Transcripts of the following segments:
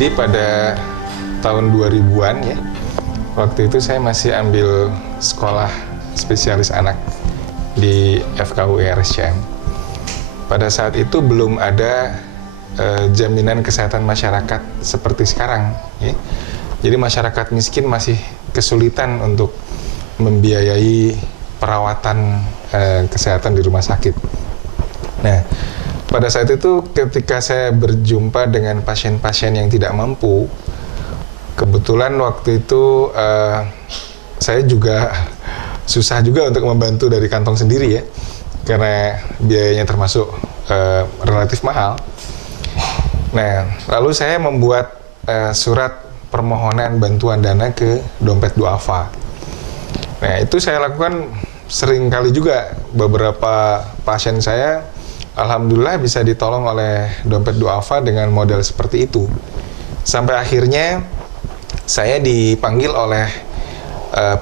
Jadi pada tahun 2000-an ya, waktu itu saya masih ambil sekolah spesialis anak di FKUI RSCM. Pada saat itu belum ada jaminan kesehatan masyarakat seperti sekarang ya. Jadi masyarakat miskin masih kesulitan untuk membiayai perawatan kesehatan di rumah sakit. Nah, pada saat itu ketika saya berjumpa dengan pasien-pasien yang tidak mampu, kebetulan waktu itu saya juga susah juga untuk membantu dari kantong sendiri ya, karena biayanya termasuk relatif mahal. Nah, lalu saya membuat surat permohonan bantuan dana ke Dompet Duafa. Nah, itu saya lakukan sering kali juga. Beberapa pasien saya alhamdulillah bisa ditolong oleh Dompet Duafa dengan model seperti itu. Sampai akhirnya saya dipanggil oleh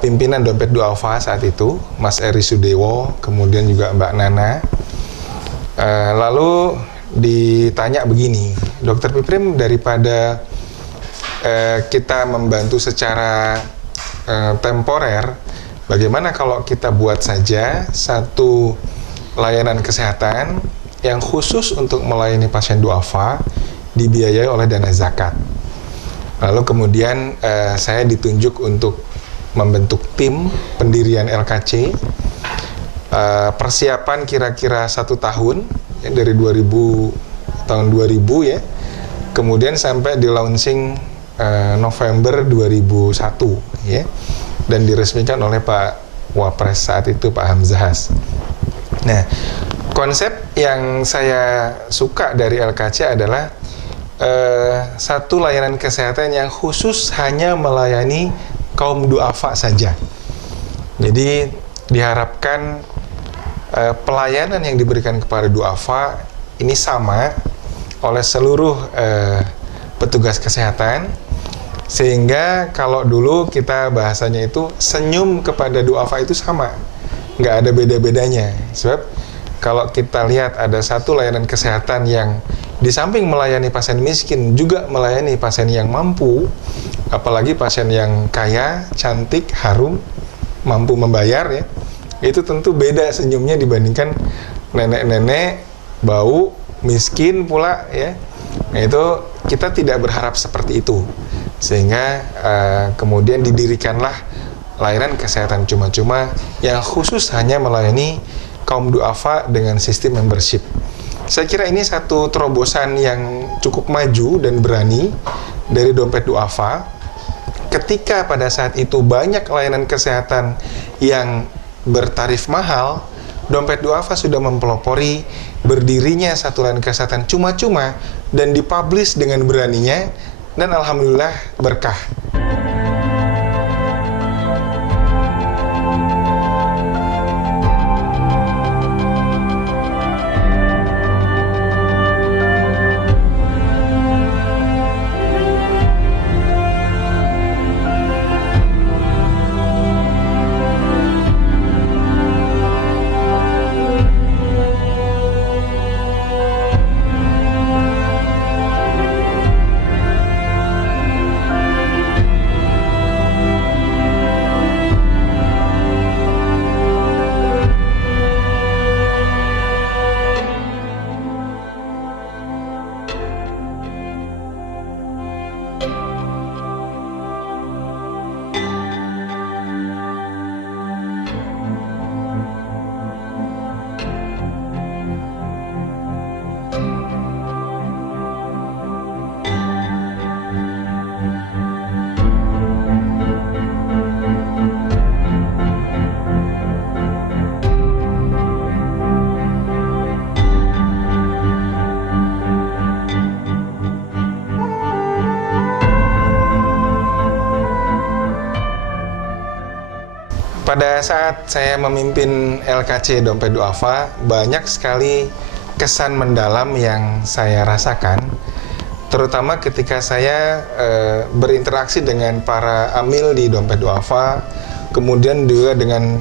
pimpinan Dompet Duafa saat itu, Mas Eri Sudewo, kemudian juga Mbak Nana. Lalu ditanya begini, Dokter Piprim, daripada kita membantu secara temporer, bagaimana kalau kita buat saja satu layanan kesehatan yang khusus untuk melayani pasien duafa, dibiayai oleh dana zakat. Lalu kemudian saya ditunjuk untuk membentuk tim pendirian LKC. Persiapan kira-kira 1 tahun ya, dari tahun 2000 ya, kemudian sampai di launching November 2001 ya, dan diresmikan oleh Pak Wapres saat itu, Pak Hamzahas. Nah, konsep yang saya suka dari LKC adalah satu layanan kesehatan yang khusus hanya melayani kaum duafa saja. Jadi diharapkan pelayanan yang diberikan kepada duafa ini sama oleh seluruh petugas kesehatan, sehingga kalau dulu kita bahasanya itu senyum kepada duafa itu sama, nggak ada beda-bedanya. Sebab kalau kita lihat ada satu layanan kesehatan yang di samping melayani pasien miskin juga melayani pasien yang mampu, apalagi pasien yang kaya, cantik, harum, mampu membayar ya, itu tentu beda senyumnya dibandingkan nenek-nenek bau miskin pula ya. Nah, itu kita tidak berharap seperti itu, sehingga kemudian didirikanlah layanan kesehatan cuma-cuma yang khusus hanya melayani kaum duafa dengan sistem membership. Saya kira ini satu terobosan yang cukup maju dan berani dari Dompet Duafa. Ketika pada saat itu banyak layanan kesehatan yang bertarif mahal, Dompet Duafa sudah mempelopori berdirinya satu layanan kesehatan cuma-cuma dan dipublish dengan beraninya, dan alhamdulillah berkah. Pada saat saya memimpin LKC Dompet Duafa, banyak sekali kesan mendalam yang saya rasakan, terutama ketika saya berinteraksi dengan para amil di Dompet Duafa, kemudian juga dengan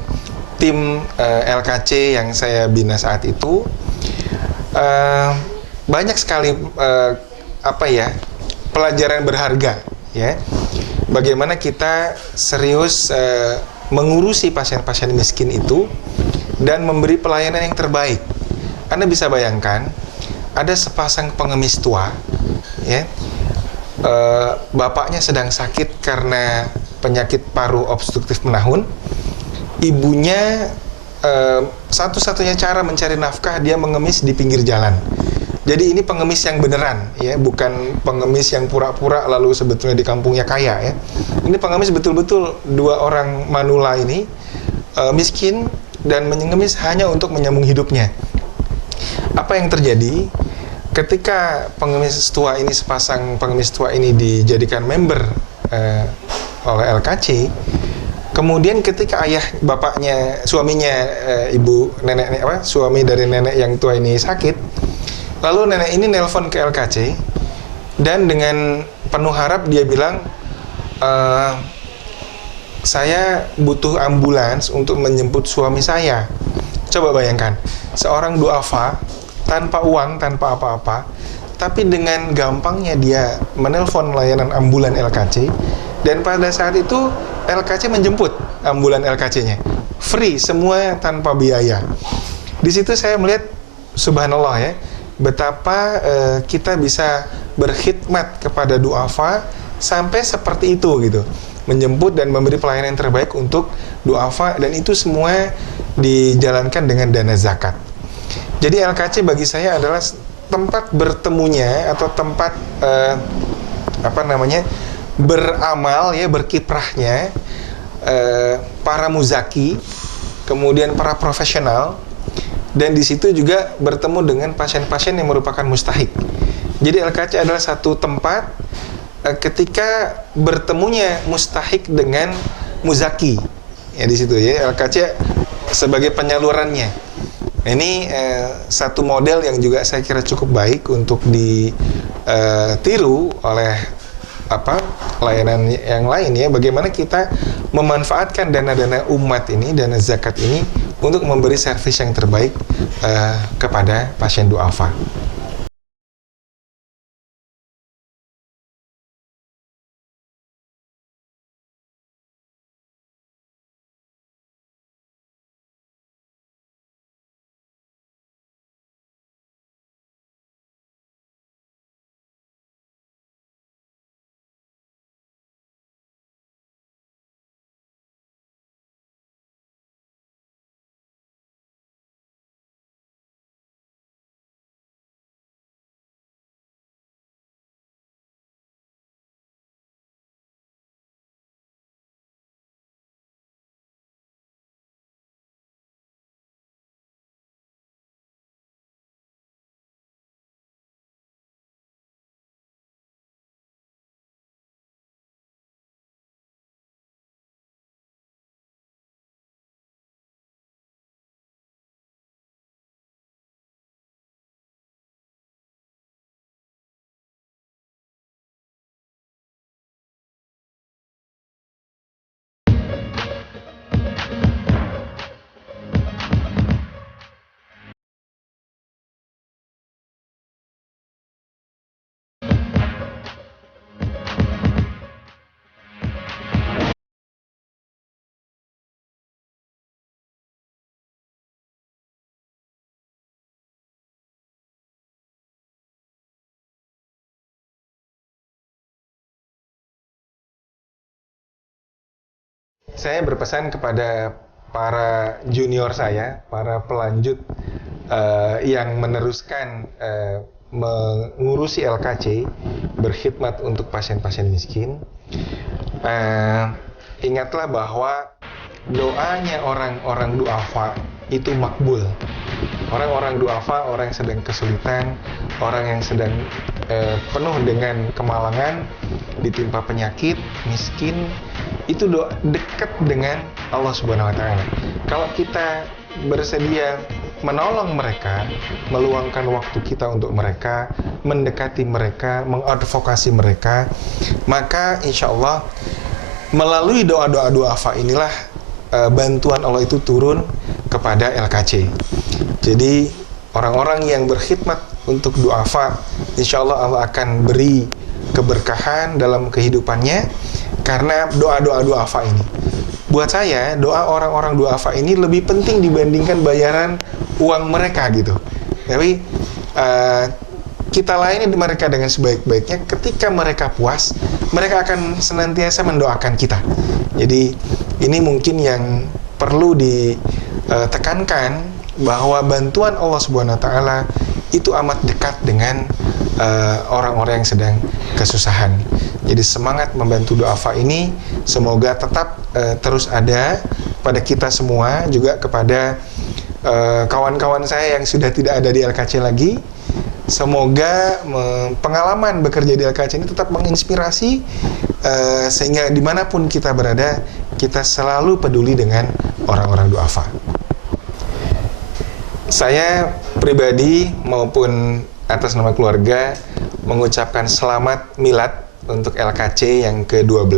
tim LKC yang saya bina saat itu. Banyak sekali pelajaran berharga, ya. Bagaimana kita serius mengurusi pasien-pasien miskin itu dan memberi pelayanan yang terbaik. Anda bisa bayangkan, ada sepasang pengemis tua, ya. Bapaknya sedang sakit karena penyakit paru obstruktif menahun. Ibunya satu-satunya cara mencari nafkah dia mengemis di pinggir jalan. Jadi ini pengemis yang beneran, ya, bukan pengemis yang pura-pura lalu sebetulnya di kampungnya kaya, ya. Ini pengemis betul-betul, dua orang manula ini miskin dan mengemis hanya untuk menyambung hidupnya. Apa yang terjadi ketika pengemis tua ini, sepasang pengemis tua ini dijadikan member oleh LKC? Kemudian ketika ayah bapaknya, suaminya, ibu nenek, suami dari nenek yang tua ini sakit, lalu nenek ini nelpon ke LKC dan dengan penuh harap dia bilang, saya butuh ambulans untuk menjemput suami saya. Coba bayangkan, seorang duafa tanpa uang, tanpa apa-apa, tapi dengan gampangnya dia menelpon layanan ambulan LKC, dan pada saat itu LKC menjemput ambulan LKC-nya. Free, semua tanpa biaya. Di situ saya melihat, subhanallah, ya, betapa kita bisa berkhidmat kepada duafa sampai seperti itu, gitu. Menjemput dan memberi pelayanan yang terbaik untuk duafa, dan itu semua dijalankan dengan dana zakat. Jadi LKC bagi saya adalah tempat bertemunya atau tempat beramal, ya, berkiprahnya para muzaki, kemudian para profesional, dan di situ juga bertemu dengan pasien-pasien yang merupakan mustahik. Jadi LKC adalah satu tempat ketika bertemunya mustahik dengan muzaki, ya, di situ, ya, LKC sebagai penyalurannya. Ini satu model yang juga saya kira cukup baik untuk ditiru oleh layanan yang lain, ya. Bagaimana kita memanfaatkan dana-dana umat ini, dana zakat ini, untuk memberi servis yang terbaik kepada pasien duafa. Saya berpesan kepada para junior saya, para pelanjut yang meneruskan mengurusi LKC, berkhidmat untuk pasien-pasien miskin. Ingatlah bahwa doanya orang-orang duafa itu makbul. Orang-orang duafa, orang yang sedang kesulitan, orang yang sedang penuh dengan kemalangan, ditimpa penyakit, miskin, itu dekat dengan Allah Subhanahu wa Ta'ala. Kalau kita bersedia menolong mereka, meluangkan waktu kita untuk mereka, mendekati mereka, mengadvokasi mereka, maka insya Allah melalui doa-doa duafa inilah bantuan Allah itu turun kepada LKC. Jadi orang-orang yang berkhidmat untuk duafa, insya Allah Allah akan beri keberkahan dalam kehidupannya karena doa-doa duafa ini. Buat saya, doa orang-orang duafa ini lebih penting dibandingkan bayaran uang mereka gitu. Tapi kita layani mereka dengan sebaik-baiknya. Ketika mereka puas, mereka akan senantiasa mendoakan kita. Jadi ini mungkin yang perlu ditekankan, bahwa bantuan Allah Subhanahu wa taala itu amat dekat dengan orang-orang yang sedang kesusahan. Jadi semangat membantu duafa ini semoga tetap terus ada pada kita semua, juga kepada kawan-kawan saya yang sudah tidak ada di LKC lagi. Semoga pengalaman bekerja di LKC ini tetap menginspirasi, sehingga dimanapun kita berada, kita selalu peduli dengan orang-orang duafa. Saya pribadi maupun atas nama keluarga mengucapkan selamat milad untuk LKC yang ke-12.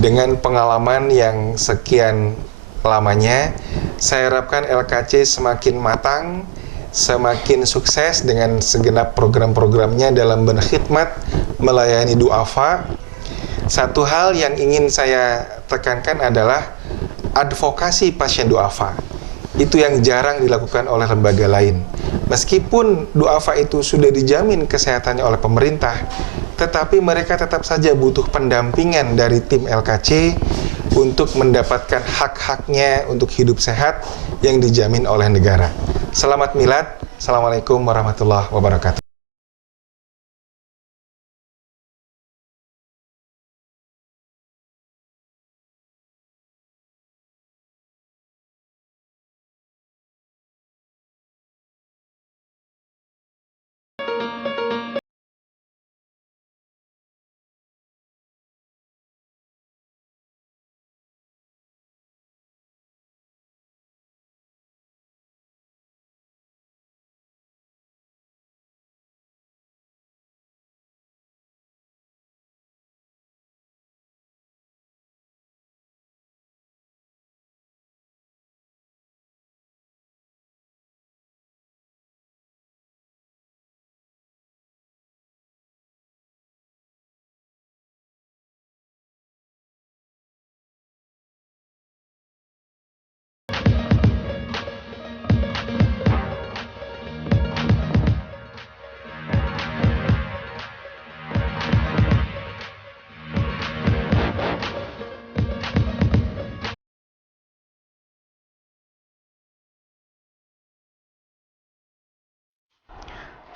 Dengan pengalaman yang sekian lamanya, saya harapkan LKC semakin matang, semakin sukses dengan segenap program-programnya dalam berkhidmat melayani duafa. Satu hal yang ingin saya tekankan adalah advokasi pasien duafa. Itu yang jarang dilakukan oleh lembaga lain. Meskipun duafa itu sudah dijamin kesehatannya oleh pemerintah, tetapi mereka tetap saja butuh pendampingan dari tim LKC untuk mendapatkan hak-haknya untuk hidup sehat yang dijamin oleh negara. Selamat milad. Assalamualaikum warahmatullahi wabarakatuh.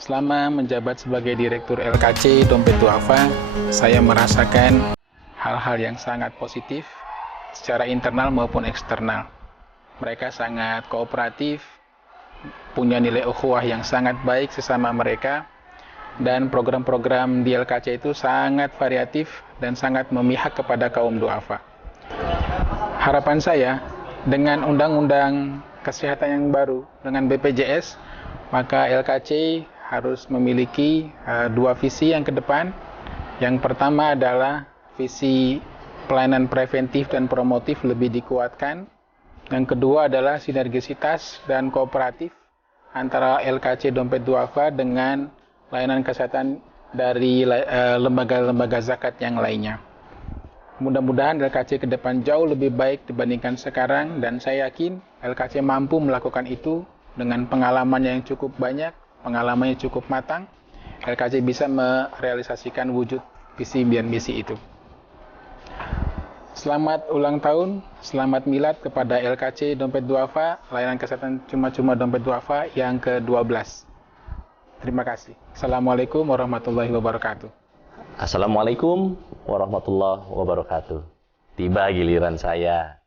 Selama menjabat sebagai Direktur LKC Dompet Duafa, saya merasakan hal-hal yang sangat positif secara internal maupun eksternal. Mereka sangat kooperatif, punya nilai ukhuwah yang sangat baik sesama mereka, dan program-program di LKC itu sangat variatif dan sangat memihak kepada kaum duafa. Harapan saya, dengan undang-undang kesehatan yang baru, dengan BPJS, maka LKC harus memiliki dua visi yang ke depan. Yang pertama adalah visi pelayanan preventif dan promotif lebih dikuatkan. Yang kedua adalah sinergisitas dan kooperatif antara LKC Dompet Duafa dengan layanan kesehatan dari lembaga-lembaga zakat yang lainnya. Mudah-mudahan LKC ke depan jauh lebih baik dibandingkan sekarang, dan saya yakin LKC mampu melakukan itu dengan pengalaman yang cukup banyak, pengalamannya cukup matang. LKC bisa merealisasikan wujud visi dan misi itu. Selamat ulang tahun, selamat milad kepada LKC Dompet Duafa, layanan kesehatan cuma-cuma Dompet Duafa yang ke-12. Terima kasih. Assalamualaikum warahmatullahi wabarakatuh. Assalamualaikum warahmatullahi wabarakatuh. Tiba giliran saya,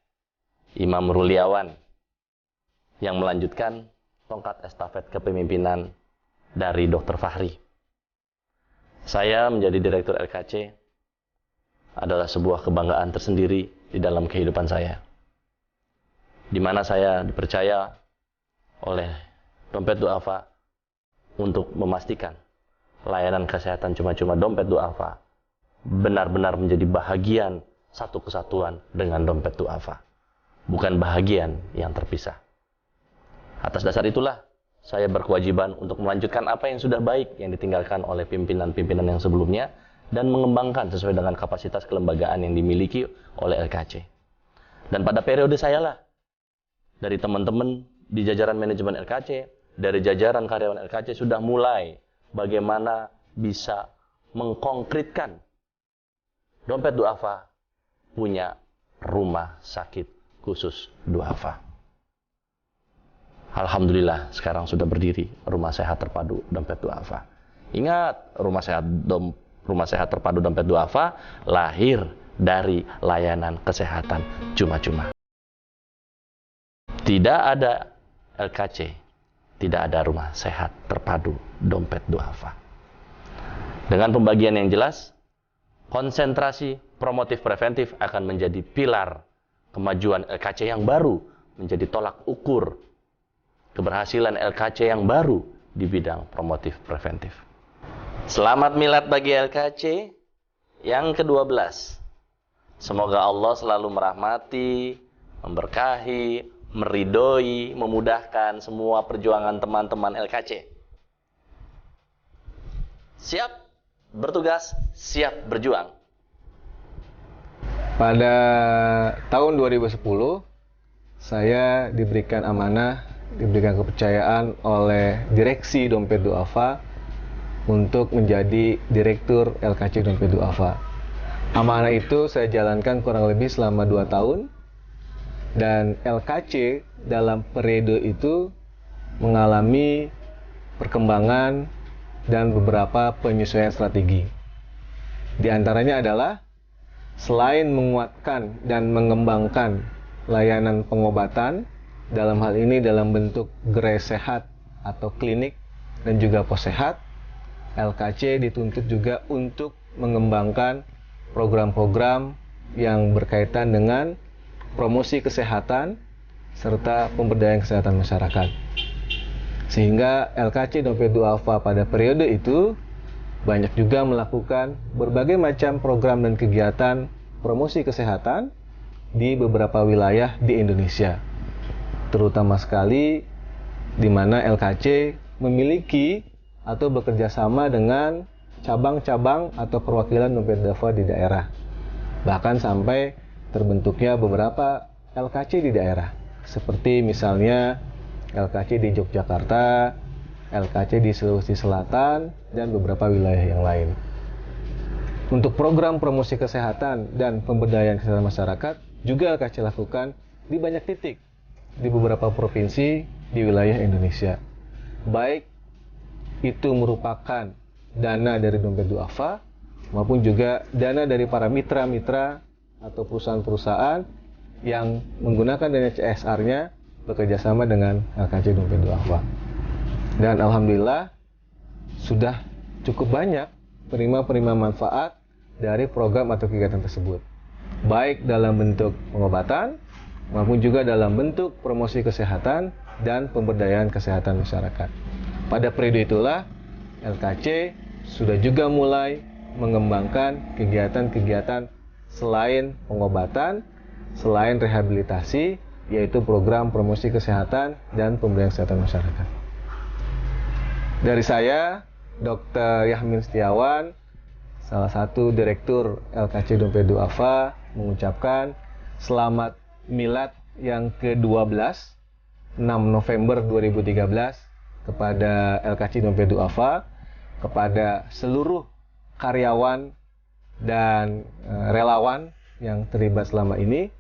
Imam Ruliawan, yang melanjutkan tongkat estafet kepemimpinan dari Dr. Fahri. Saya menjadi Direktur LKC adalah sebuah kebanggaan tersendiri di dalam kehidupan saya, di mana saya dipercaya oleh Dompet Duafa untuk memastikan layanan kesehatan cuma-cuma Dompet Duafa benar-benar menjadi bahagian satu kesatuan dengan Dompet Duafa, bukan bahagian yang terpisah. Atas dasar itulah saya berkewajiban untuk melanjutkan apa yang sudah baik yang ditinggalkan oleh pimpinan-pimpinan yang sebelumnya, dan mengembangkan sesuai dengan kapasitas kelembagaan yang dimiliki oleh LKC. Dan pada periode saya lah, dari teman-teman di jajaran manajemen LKC, dari jajaran karyawan LKC sudah mulai bagaimana bisa mengkonkretkan Dompet Duafa punya rumah sakit khusus duafa. Alhamdulillah sekarang sudah berdiri Rumah Sehat Terpadu Dompet Duafa. Ingat, Rumah Sehat Terpadu Dompet Duafa lahir dari layanan kesehatan cuma-cuma. Tidak ada LKC, tidak ada Rumah Sehat Terpadu Dompet Duafa. Dengan pembagian yang jelas, konsentrasi promotif preventif akan menjadi pilar kemajuan LKC yang baru, menjadi tolak ukur keberhasilan LKC yang baru di bidang promotif preventif. Selamat milad bagi LKC yang ke-12. Semoga Allah selalu merahmati, memberkahi, meridhoi, memudahkan semua perjuangan teman-teman LKC. Siap bertugas, siap berjuang. Pada tahun 2010, saya diberikan amanah, diberikan kepercayaan oleh direksi Dompet Duafa untuk menjadi direktur LKC Dompet Duafa. Amanah itu saya jalankan kurang lebih selama 2 tahun, dan LKC dalam periode itu mengalami perkembangan dan beberapa penyesuaian strategi. Di antaranya adalah selain menguatkan dan mengembangkan layanan pengobatan, dalam hal ini dalam bentuk gerai sehat atau klinik dan juga pos sehat, LKC dituntut juga untuk mengembangkan program-program yang berkaitan dengan promosi kesehatan serta pemberdayaan kesehatan masyarakat. Sehingga LKC Dompet Duafa pada periode itu banyak juga melakukan berbagai macam program dan kegiatan promosi kesehatan di beberapa wilayah di Indonesia. Terutama sekali di mana LKC memiliki atau bekerja sama dengan cabang-cabang atau perwakilan Dompet Duafa di daerah. Bahkan sampai terbentuknya beberapa LKC di daerah. Seperti misalnya LKC di Yogyakarta, LKC di Sulawesi Selatan, dan beberapa wilayah yang lain. Untuk program promosi kesehatan dan pemberdayaan kesehatan masyarakat juga LKC lakukan di banyak titik di beberapa provinsi di wilayah Indonesia. Baik itu merupakan dana dari Dompet Duafa maupun juga dana dari para mitra-mitra atau perusahaan-perusahaan yang menggunakan dana CSR-nya bekerjasama dengan LKC Dompet Duafa. Dan alhamdulillah sudah cukup banyak penerima manfaat dari program atau kegiatan tersebut, baik dalam bentuk pengobatan maupun juga dalam bentuk promosi kesehatan dan pemberdayaan kesehatan masyarakat. Pada periode itulah LKC sudah juga mulai mengembangkan kegiatan-kegiatan selain pengobatan, selain rehabilitasi, yaitu program promosi kesehatan dan pemberdayaan kesehatan masyarakat. Dari saya, Dr. Yahmin Setiawan, salah satu direktur LKC Dompet Duafa, mengucapkan selamat milad yang ke-12, 6 November 2013, kepada LKC Dompet Duafa, kepada seluruh karyawan dan relawan yang terlibat selama ini.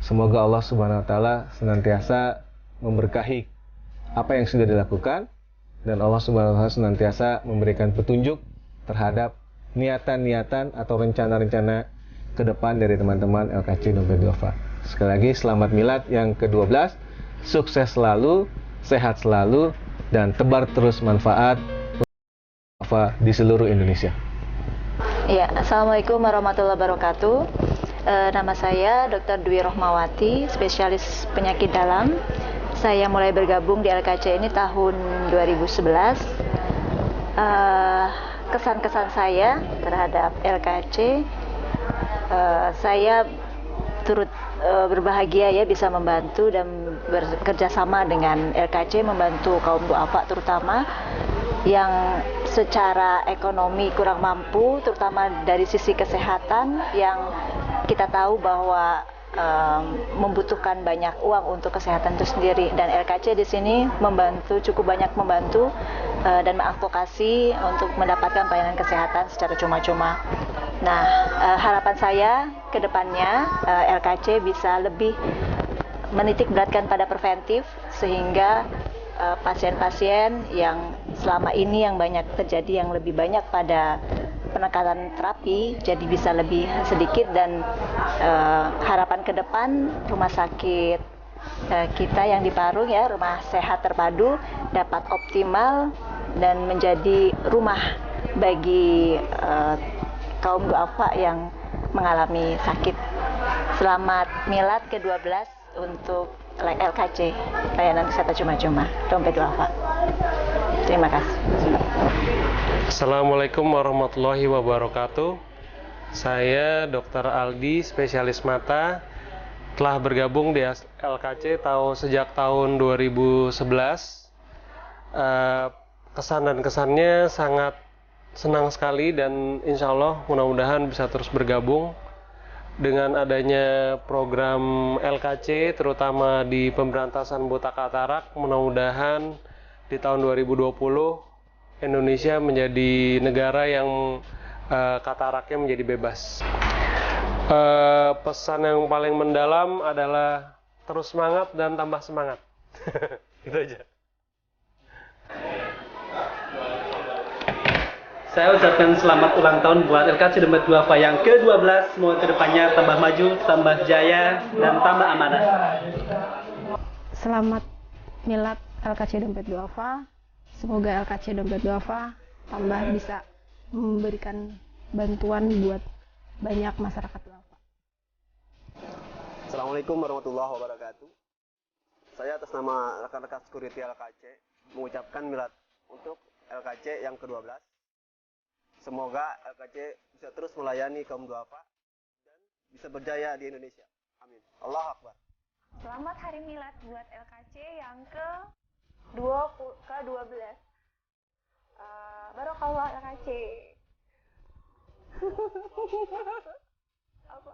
Semoga Allah Subhanahu wa Ta'ala senantiasa memberkahi apa yang sudah dilakukan, dan Allah Subhanahu wa Ta'ala senantiasa memberikan petunjuk terhadap niatan-niatan atau rencana-rencana ke depan dari teman-teman LKC Dompet Duafa. Sekali lagi selamat milad yang ke-12, sukses selalu, sehat selalu, dan tebar terus manfaat Duafa di seluruh Indonesia. Ya, Assalamualaikum warahmatullahi wabarakatuh. Nama saya Dr. Dwi Rohmawati, spesialis penyakit dalam. Saya mulai bergabung di LKC ini tahun 2011. Kesan-kesan saya terhadap LKC, saya turut berbahagia ya bisa membantu dan bekerja sama dengan LKC, membantu kaum duafa terutama yang secara ekonomi kurang mampu, terutama dari sisi kesehatan yang kita tahu bahwa membutuhkan banyak uang untuk kesehatan itu sendiri, dan LKC di sini cukup banyak membantu dan mengadvokasi untuk mendapatkan pelayanan kesehatan secara cuma-cuma. Nah, harapan saya ke depannya LKC bisa lebih menitik beratkan pada preventif sehingga pasien-pasien yang selama ini yang banyak terjadi yang lebih banyak pada penekanan terapi jadi bisa lebih sedikit, dan harapan ke depan rumah sakit kita yang di Parung ya, rumah sehat terpadu dapat optimal dan menjadi rumah bagi kaum duafa yang mengalami sakit. Selamat Milad ke-12 untuk LKC, layanan kesehatan cuma-cuma dompet duafa. Terima kasih. Assalamualaikum warahmatullahi wabarakatuh. Saya Dr. Aldi, spesialis mata, telah bergabung di LKC sejak tahun 2011. Kesan dan kesannya sangat senang sekali, dan insya Allah mudah-mudahan bisa terus bergabung. Dengan adanya program LKC, terutama di pemberantasan buta katarak, mudah-mudahan di tahun 2020 Indonesia menjadi negara yang kataraknya menjadi bebas. Pesan yang paling mendalam adalah terus semangat dan tambah semangat. Itu aja. Saya ucapkan selamat ulang tahun buat LKC Dompet Duafa yang ke-12. Semoga kedepannya tambah maju, tambah jaya, dan tambah amanah. Selamat Milad LKC Dompet Duafa. Semoga LKC Dompet Duafa tambah bisa memberikan bantuan buat banyak masyarakat duafa. Assalamualaikum warahmatullahi wabarakatuh. Saya atas nama rekan-rekan security LKC mengucapkan milad untuk LKC yang ke-12. Semoga LKC bisa terus melayani kaum duafa dan bisa berjaya di Indonesia. Amin. Allahu Akbar. Selamat Hari Milad buat LKC yang ke-12. Barakallah LKC. Apa?